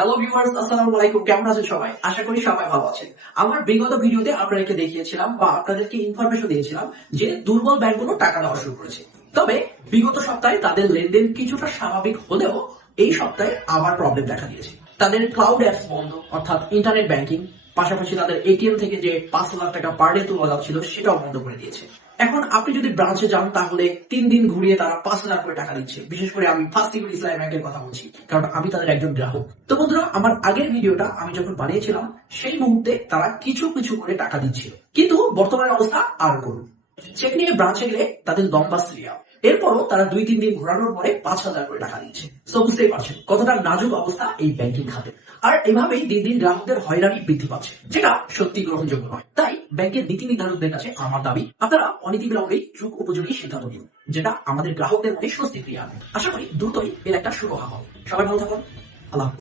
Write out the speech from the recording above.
Hello viewers, আসসালামু আলাইকুম। কেমন আছেন সবাই? আশা করি সবাই ভালো আছেন। আমার বিগত ভিডিওতে আপনাদেরকে দেখিয়েছিলাম বা আপনাদেরকে ইনফরমেশন দিয়েছিলাম যে দুর্বল ব্যাংকগুলো টাকা দেওয়া শুরু করেছে। তবে বিগত সপ্তাহে তাদের লেনদেন কিছুটা স্বাভাবিক হলেও এই সপ্তাহে আবার প্রবলেম দেখা দিয়েছে। তাদের ক্লাউড অ্যাপস বন্ধ, অর্থাৎ ইন্টারনেট ব্যাংকিং, পাশাপাশি তাদের এটিএম থেকে যে 5,00,000 টাকা পার ডে তোলা ছিল সেটাও বন্ধ করে দিয়েছে। এখন আপনি যদি ব্রাঞ্চে যান তাহলে 3 দিন ঘুরিয়ে তারা 5,000 করে টাকা দিচ্ছে। বিশেষ করে আমি ফার্স্ট সিকিউরিটি ইসলামী ব্যাংকের কথা বলছি, কারণ আমি তাদের একজন গ্রাহক। তো বন্ধুরা, আমার আগের ভিডিওটা আমি যখন বানিয়েছিলাম সেই মুহূর্তে তারা কিছু কিছু করে টাকা দিচ্ছিল, কিন্তু বর্তমানের অবস্থা আর করুন। চেক নিয়ে ব্রাঞ্চে গেলে তাদের লম্বা সিরিয়াল, এরপরও তারা 2-3 দিন ঘোরানোর পরে 5,000 করে টাকা দিচ্ছে। তো বুঝতেই পারছেন কতটা নাজুক অবস্থা এই ব্যাংকিং খাতে। আর এভাবেই দিন দিন গ্রাহকদের হয়রানি বৃদ্ধি পাচ্ছে, যেটা সত্যি গ্রহণযোগ্য নয়। তাই ব্যাংকের নীতি নির্ধারকদের কাছে আমার দাবি, আপনারা অনীতি বিলম্বেই যুগ উপযোগী সিদ্ধান্ত নিন, যেটা আমাদের গ্রাহকদের মনে স্বস্তি ফিরিয়ে আনবে। আশা করি দ্রুতই এর একটা সুরাহা হবে। সবাই ভালো থাকুন। আল্লাহ হাফেজ।